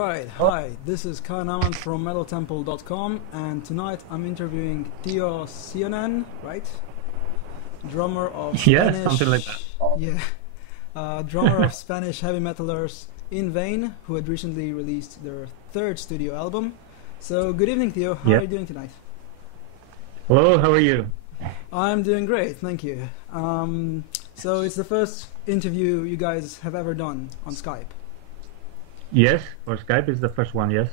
Alright, hi, this is Kyle Naman from MetalTemple.com, and tonight I'm interviewing Teo Seoane, right? Drummer of Yeah, Spanish... something like that. Yeah, drummer of Spanish heavy metalers In Vain, who had recently released their third studio album. So, good evening, Theo. How are you doing tonight? Hello, how are you? I'm doing great, thank you. So, it's the first interview you guys have ever done on Skype. Yes, for Skype is the first one, yes.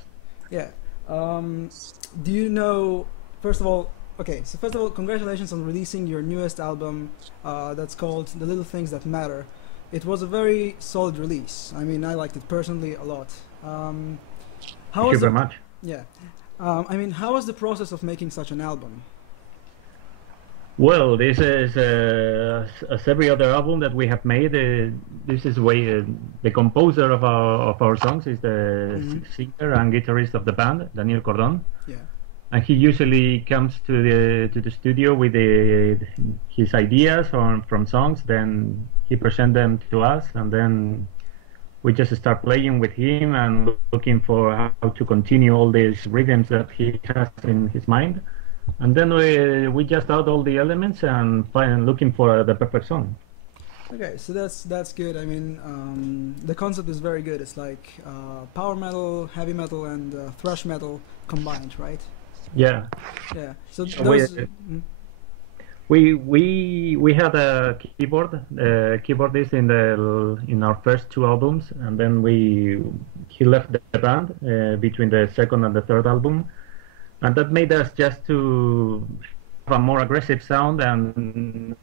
Yeah. Do you know, first of all, congratulations on releasing your newest album that's called The Little Things That Matter. It was a very solid release. I mean, I liked it personally a lot. Thank you very much. Yeah. How was the process of making such an album? Well, this is as every other album that we have made. This is way the composer of our songs is the singer and guitarist of the band, Daniel Cordon. Yeah. And he usually comes to the studio with his ideas from songs. Then he presents them to us, and then we just start playing with him and looking for how to continue all these rhythms that he has in his mind. And then we just add all the elements and looking for the perfect song. Okay, so that's good. I mean, the concept is very good. It's like power metal, heavy metal, and thrash metal combined, right? Yeah. Yeah. So those. We had a keyboardist in our first two albums, and then he left the band between the second and the third album. And that made us just to have a more aggressive sound, and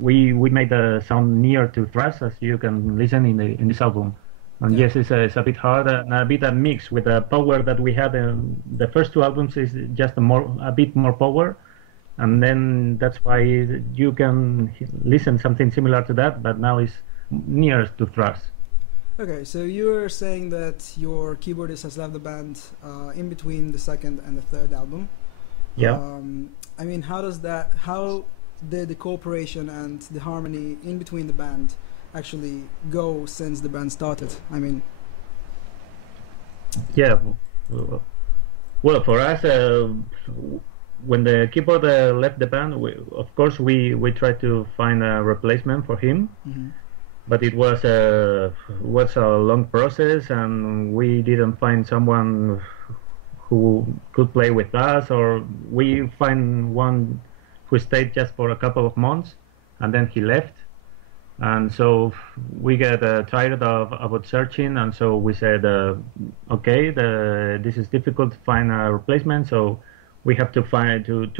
we made the sound near to thrash, as you can listen in this album. And yes, it's a bit hard and a bit a mix with the power that we had in the first two albums. Is just a bit more power, and then that's why you can listen something similar to that, but now it's near to thrash. Okay, so you're saying that your keyboardist has left the band in between the second and the third album. Yeah. How did the cooperation and the harmony in between the band actually go since the band started? Yeah. Well, for us, when the keyboard left the band, of course we tried to find a replacement for him. Mm-hmm. But it was a long process, and we didn't find someone who could play with us, or we find one who stayed just for a couple of months, and then he left. And so we got tired about searching, and so we said, okay, this is difficult to find a replacement, so we have to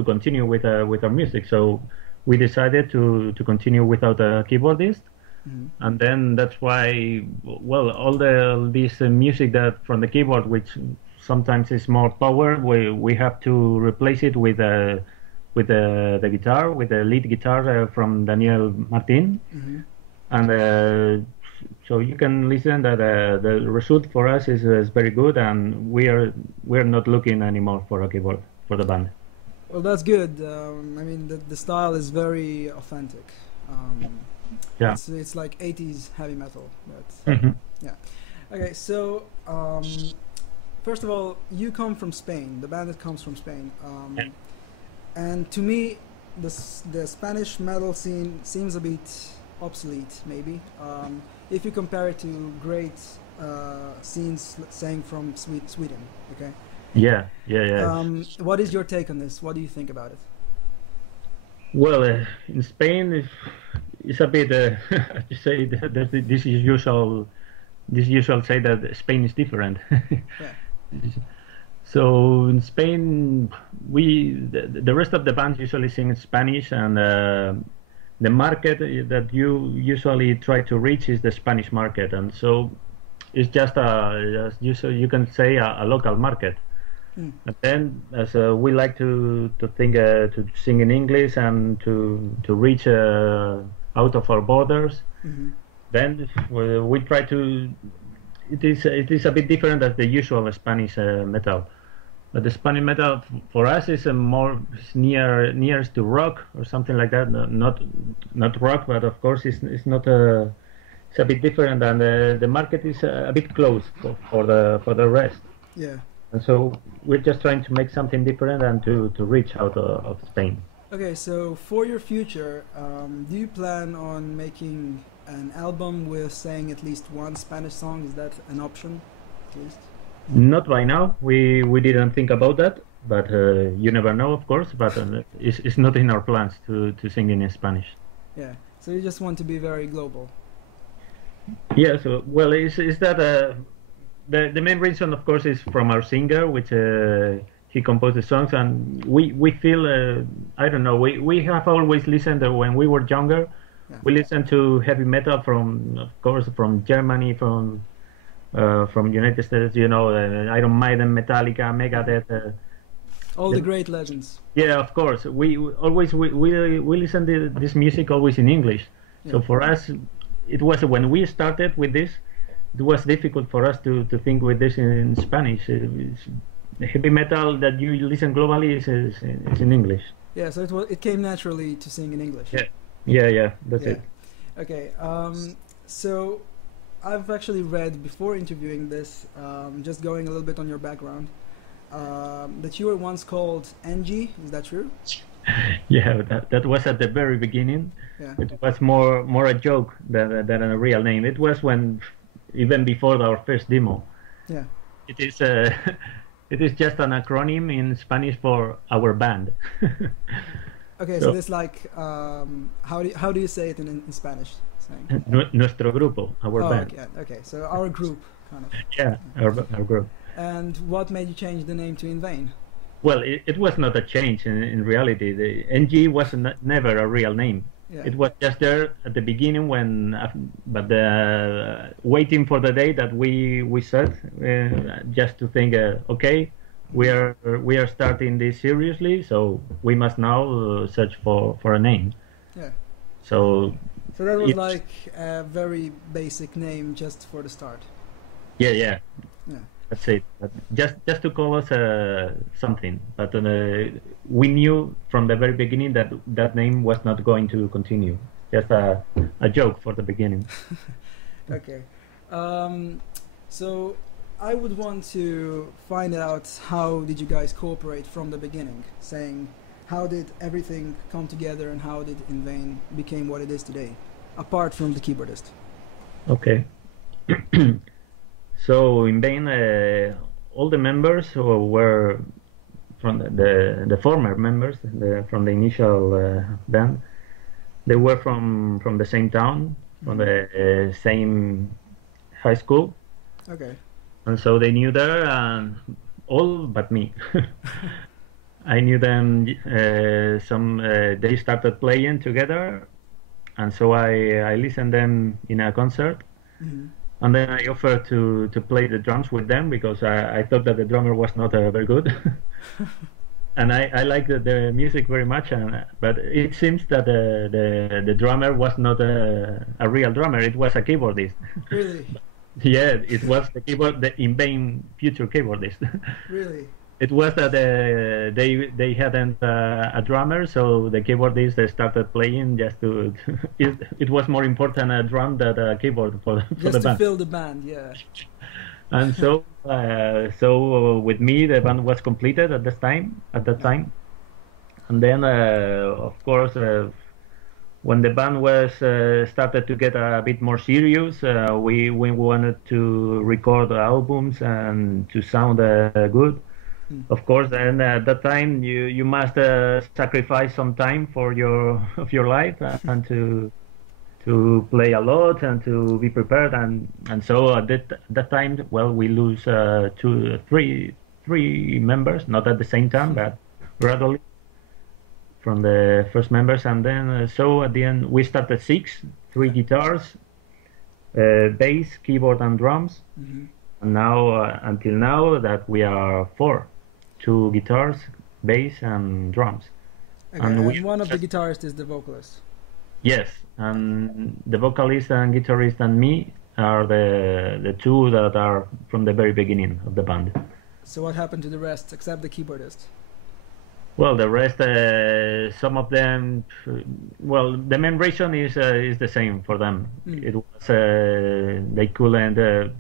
continue with our music. So we decided to continue without a keyboardist. Mm-hmm. And then that's why, well, all this music that from the keyboard, which sometimes is more power, we have to replace it with the guitar, with the lead guitar from Daniel Martin. Mm-hmm. And so you can listen that the result for us is very good, and we're not looking anymore for a keyboard for the band. Well, that's good. The style is very authentic. Yeah. It's like 80s heavy metal. Yeah. Okay, so first of all, you come from Spain. The band comes from Spain. And to me, the Spanish metal scene seems a bit obsolete, maybe. If you compare it to great scenes, saying from Sweden. Okay. Yeah. What is your take on this? What do you think about it? Well, in Spain, it's a bit. You say that this usual say that Spain is different. Yeah. So in Spain, the rest of the bands usually sing in Spanish, and the market that you usually try to reach is the Spanish market, and so it's just you can say a local market. But then, as we like to think to sing in English and to reach out of our borders, then we try to. It is a bit different than the usual Spanish metal. But the Spanish metal for us is nearest to rock or something like that. Not rock, but of course it's it's a bit different, and the market is a bit closed for the rest. Yeah. And so we're just trying to make something different and to reach out of Spain. Okay, so for your future, do you plan on making an album with saying at least one Spanish song? Is that an option, at least? Not right now. We didn't think about that, but you never know, of course. But it's not in our plans to sing in Spanish. Yeah. So you just want to be very global. Yeah. So well, is that the main reason, of course, is from our singer, which he composed the songs, and we feel I don't know. We have always listened when we were younger. Yeah. We listened to heavy metal of course, from Germany, from United States, you know, Iron Maiden, Metallica, Megadeth. All the great legends. Yeah, of course. We listen to this music always in English. Yeah. So for us, it was when we started with this, it was difficult for us to think with this in Spanish. The heavy metal that you listen globally is in English. Yeah, so it came naturally to sing in English. Yeah, that's it. Okay, so I've actually read before interviewing this, just going a little bit on your background, that you were once called NG. Is that true? Yeah, that was at the very beginning. Yeah. It was more a joke than a real name. It was even before our first demo. Yeah. It is it is just an acronym in Spanish for our band. Okay, so this like how do you say it in Spanish? Nuestro grupo, our band. Okay, so our group, kind of. Yeah, our group. And what made you change the name to In Vain? Well, it was not a change in reality. The NG was never a real name. Yeah. It was just there at the beginning waiting for the day that we said, just to think, okay, we are starting this seriously, so we must now search for a name. Yeah. So that was like a very basic name just for the start. Yeah. That's it. But just to call us something. But we knew from the very beginning that name was not going to continue. Just a joke for the beginning. Okay. So I would want to find out, how did you guys cooperate from the beginning? Saying, how did everything come together and how did In Vain became what it is today, apart from the keyboardist? Okay. So In Vain, all the members who were from the former members from the initial band, they were from the same town, from the same high school. Okay. And so they knew there, all but me. I knew them. They started playing together, and so I listened them in a concert. Mm-hmm. And then I offered to play the drums with them because I thought that the drummer was not very good. And I liked the music very much, but it seems that the drummer was not a real drummer. It was a keyboardist. Really? Yeah, it was the In Vain future keyboardist. Really? It was that they hadn't a drummer, so the keyboardist they started playing just to. It was more important a drum than a keyboard for the band. Just to fill the band, yeah. And so with me the band was completed at that time. And then of course when the band was started to get a bit more serious, we wanted to record albums and to sound good. Of course, and at that time you must sacrifice some time of your life and to play a lot and to be prepared, and so at that time, well, we lose three members, not at the same time, but gradually from the first members, and then so at the end we started 3 guitars, bass, keyboard, and drums. Mm-hmm. And now until now that we are 4. 2 guitars, bass, and drums. Okay, and one of the guitarists is the vocalist. Yes, and the vocalist and guitarist and me are the 2 that are from the very beginning of the band. So what happened to the rest except the keyboardist? Well, the rest, some of them, well, the main reason is the same for them. Mm. It was they couldn't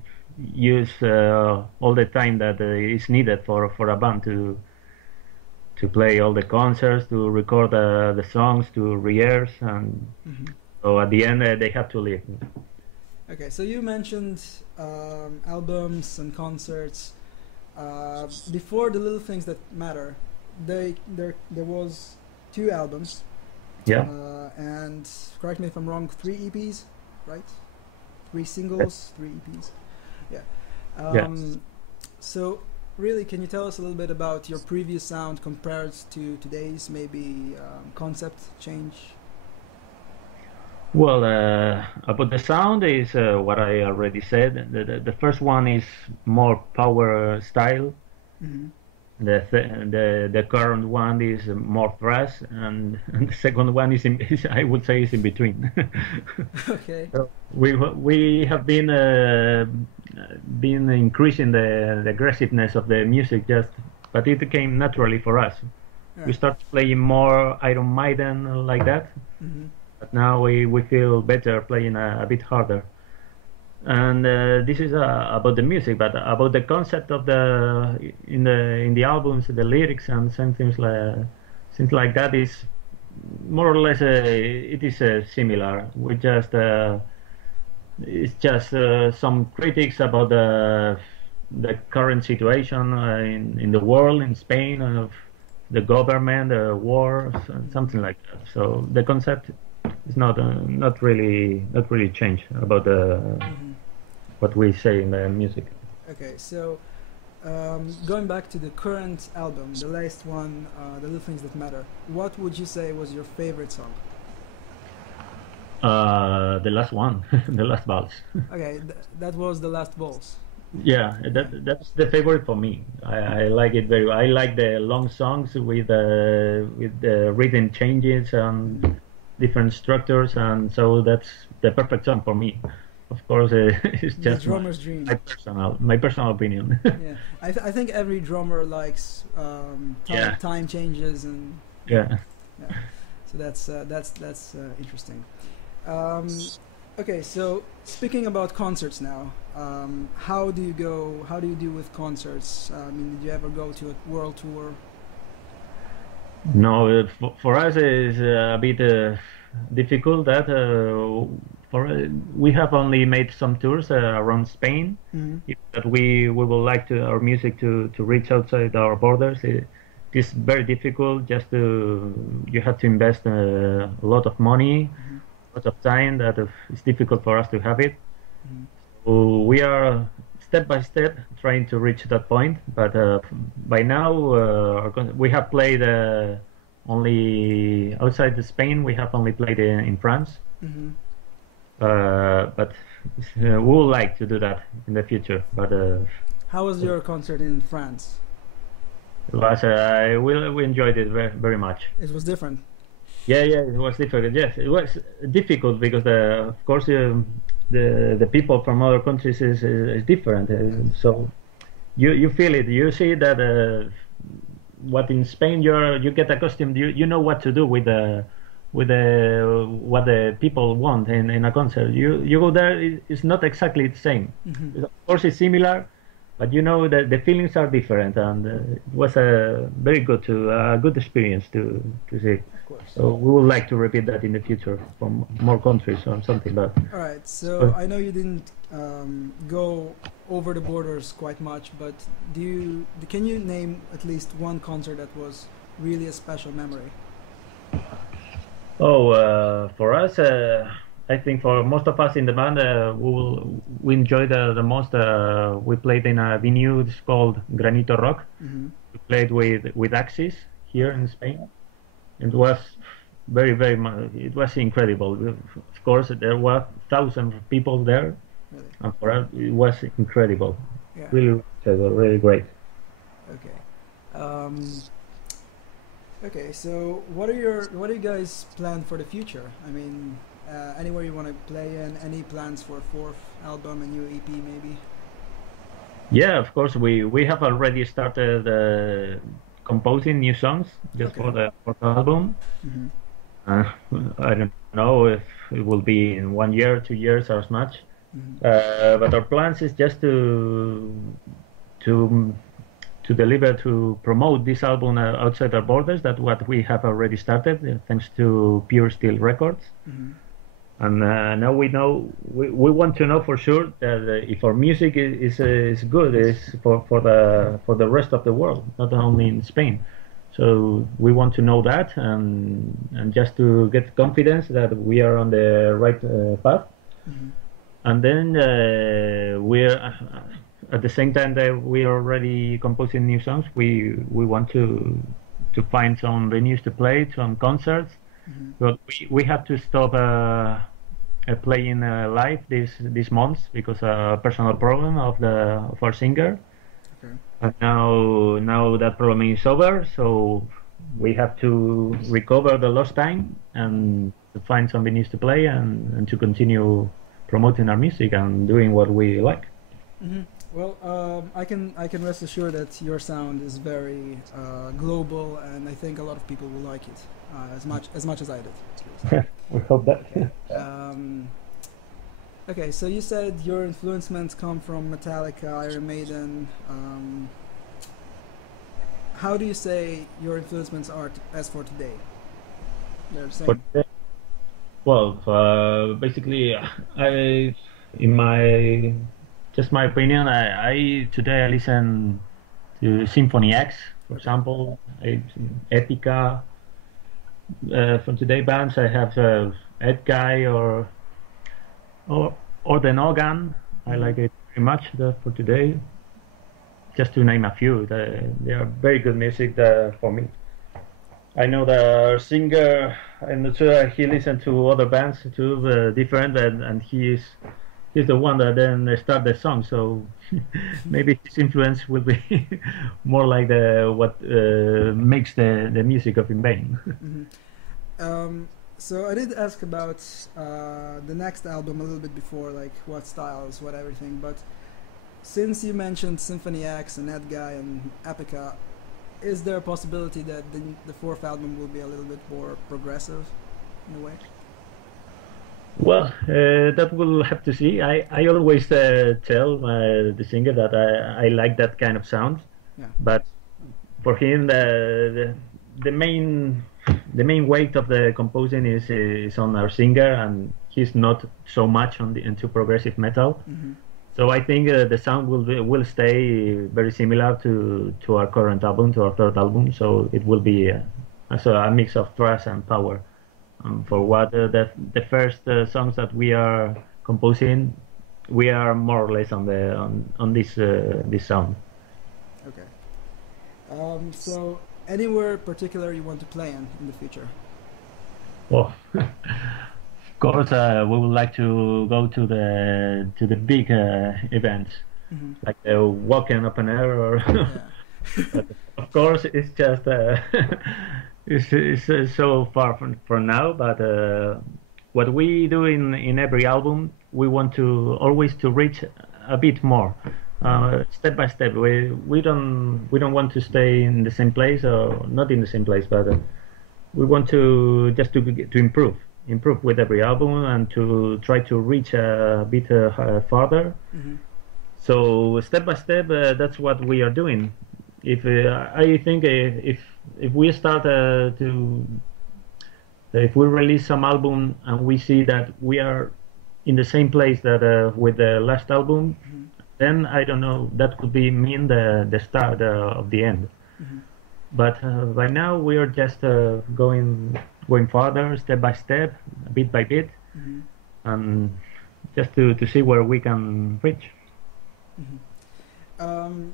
use all the time that is needed for a band to play all the concerts, to record the songs, to rehearse, and Mm-hmm. so at the end they had to leave. Okay, so you mentioned albums and concerts. Before the little things that matter, there was two albums, Yeah. and correct me if I'm wrong, three EPs, right? Three singles, three EPs. Yeah. Yes. So really, can you tell us a little bit about your previous sound compared to today's, maybe concept change? Well, about the sound is what I already said. The first one is more power style. Mm-hmm. The current one is more thrash, and the second one is I would say is in between. Okay. So we have been increasing the aggressiveness of the music but it came naturally for us. Yeah. We started playing more Iron Maiden like that, Mm-hmm. but now we feel better playing a bit harder. And this is about the music, but about the concept of in the albums, the lyrics and some things like that is more or less it is similar. We just it's just some critics about the current situation in the world, in Spain, of the government, the wars, and something like that. So the concept is not really changed about Mm-hmm. what we say in the music. Okay, so going back to the current album, the last one, The Little Things That Matter, what would you say was your favorite song? The last one, the last waltz. Okay, that was The Last Waltz. Yeah, Okay. that's the favorite for me. I like it very well. I like the long songs with the rhythm changes and different structures, and so that's the perfect song for me. Of course, it's The just drummer's dream. my personal opinion. Yeah, I think every drummer likes Yeah. time changes and Yeah. yeah. So that's interesting. Um, okay, so speaking about concerts now, how do you go? How do you do with concerts? I mean, did you ever go to a world tour? No, for us it's a bit difficult that for we have only made some tours around Spain. Mm-hmm. If that we would like to our music to reach outside our borders. It is very difficult. Just you have to invest a lot of money, Mm-hmm. a lot of time. That it's difficult for us to have it. Mm-hmm. So we are step by step trying to reach that point. But by now we have played only outside of Spain. We have only played in France. Mm-hmm. But we would like to do that in the future. But How was your concert in France? it was we enjoyed it very much. It was different. Yeah, it was difficult. Yes, it was difficult because of course the people from other countries is different. So you feel it. You see that what in Spain you get accustomed. You know what to do with the what the people want in a concert. You go there. It's not exactly the same. Mm-hmm. Of course, it's similar, but you know that the feelings are different, and it was a very good experience to see. Of course. So we would like to repeat that in the future from more countries or something. But All right. So I know you didn't go over the borders quite much, but can you name at least one concert that was really a special memory? for us, I think for most of us in the band, we enjoyed the most. We played in a venue. It's called Granito Rock. Mm-hmm. We played with Axis here in Spain. It was very much. It was incredible. Of course, there were thousands of people there, Really? and for us, it was incredible. Yeah. Really great. Okay. Okay. So what do you guys plan for the future? I mean, anywhere you want to play in? Any plans for a fourth album, a new EP, maybe? Yeah, of course, we have already started composing new songs just for the album. Mm-hmm. I don't know if it will be in 1 year, 2 years, or as much. Mm-hmm. But our plans is just to deliver, to promote this album outside our borders. That's what we have already started, thanks to Pure Steel Records. Mm-hmm. And now we know we want to know for sure that if our music is good, is for the rest of the world, not only in Spain. So we want to know that, and just to get confidence that we are on the right path. Mm-hmm. And then we're at the same time that we are already composing new songs. We want to find some venues to play, some concerts. Mm-hmm. But we have to stop playing live this month because a personal problem of our singer. Okay. And now that problem is over, so we have to recover the lost time and to find some venues to play and to continue promoting our music and doing what we like. Mm-hmm. Well, I can rest assured that your sound is very global, and I think a lot of people will like it as much as I did. We hope that. Okay, so you said your influences come from Metallica, Iron Maiden. How do you say your influences are as for today? They're the same. Well, basically, in my opinion, today I listen to Symphony X, for example, Epica. From today bands, I have Ed Guy or the Nogan. I like it very much for today. Just to name a few, they are very good music for me. I know the singer. I'm not sure he listened to other bands too, different, and he's the one that then start the song. So maybe his influence will be more like what makes the music of In Vain. Mm-hmm. So I did ask about the next album a little bit before, like what styles, what everything. But since you mentioned Symphony X and Ed Guy and Epica, is there a possibility that the fourth album will be a little bit more progressive in a way? Well, that we'll have to see. I always tell the singer that I like that kind of sound, but for him the main weight of the composing is on our singer, and he's not so much into progressive metal. Mm-hmm. So I think the sound will stay very similar to our current album, to our third album. So it will be a mix of thrash and power. For what the first songs that we are composing, we are more or less on this sound. Okay. So anywhere particular you want to play in the future? Well, of course, we would like to go to the big events, mm-hmm. like the Walking Open Air, or but of course it's just it's so far from now. But what we do in every album, we want to always to reach a bit more, step by step. We don't want to stay in the same place, or not in the same place, but we want to just to improve with every album and to try to reach a bit farther. Mm-hmm. So step by step, that's what we are doing. If I think if we start if we release some album and we see that we are in the same place that with the last album, mm-hmm. then I don't know, that could mean the start of the end. Mm-hmm. But right now we are just going further, step by step, bit by bit, mm-hmm. and just to see where we can reach. Mm-hmm.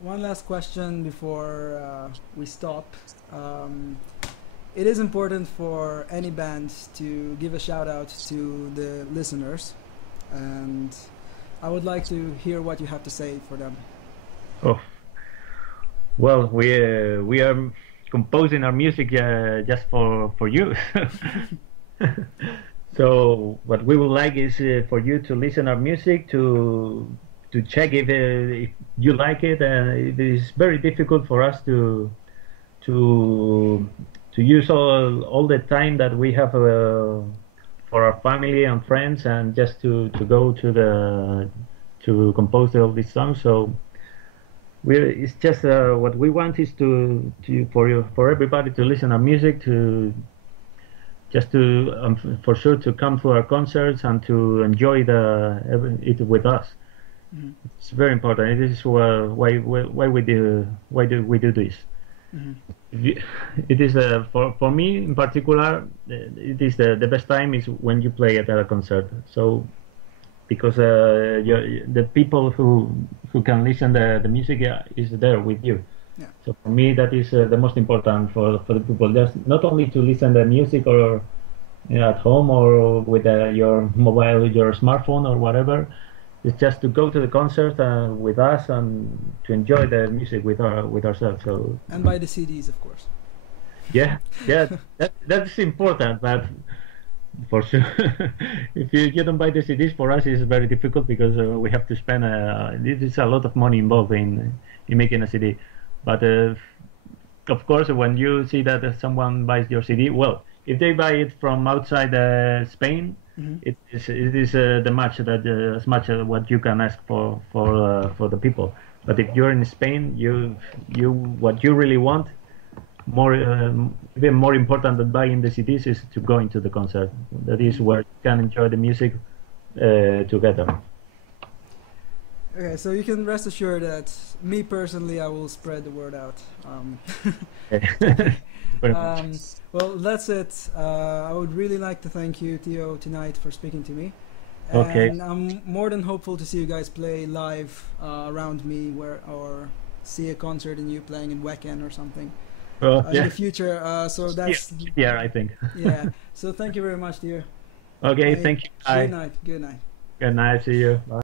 One last question before we stop. It is important for any band to give a shout out to the listeners, and I would like to hear what you have to say for them. Oh, well, we are composing our music just for you. So what we would like is for you to listen our music, to check if you like it. It is very difficult for us to to use all the time that we have for our family and friends, and just to go to compose all these songs. So it's just what we want is for everybody to listen to music, for sure to come to our concerts and to enjoy it with us. Mm-hmm. It's very important. It is why we do this. Mm-hmm. It is for me in particular. It is the best time is when you play at a concert. So because the people who can listen the music is there with you. Yeah. So for me that is the most important for the people. Just not only to listen the music or at home or with your mobile, your smartphone or whatever. It's just to go to the concert with us and to enjoy the music with ourselves. So and buy the CDs, of course. Yeah, that's important, but for sure, if you don't buy the CDs, for us it's very difficult because we have to spend. It is a lot of money involved in making a CD. But of course, when you see that someone buys your CD, well, if they buy it from outside Spain. Mm-hmm. It is the match that as much as what you can ask for the people. But if you're in Spain, what you really want, even more important than buying the CDs is to go into the concert. That is where you can enjoy the music together. Okay, so you can rest assured that me personally, I will spread the word out. Well, that's it. I would really like to thank you, Teo, tonight for speaking to me. Okay. And I'm more than hopeful to see you guys play live around me, or see a concert and you playing in Wacken or something in the future. So that's I think. Yeah. So thank you very much, dear. Okay, thank you. Bye. Good night. Good night. Good night. See you. Bye.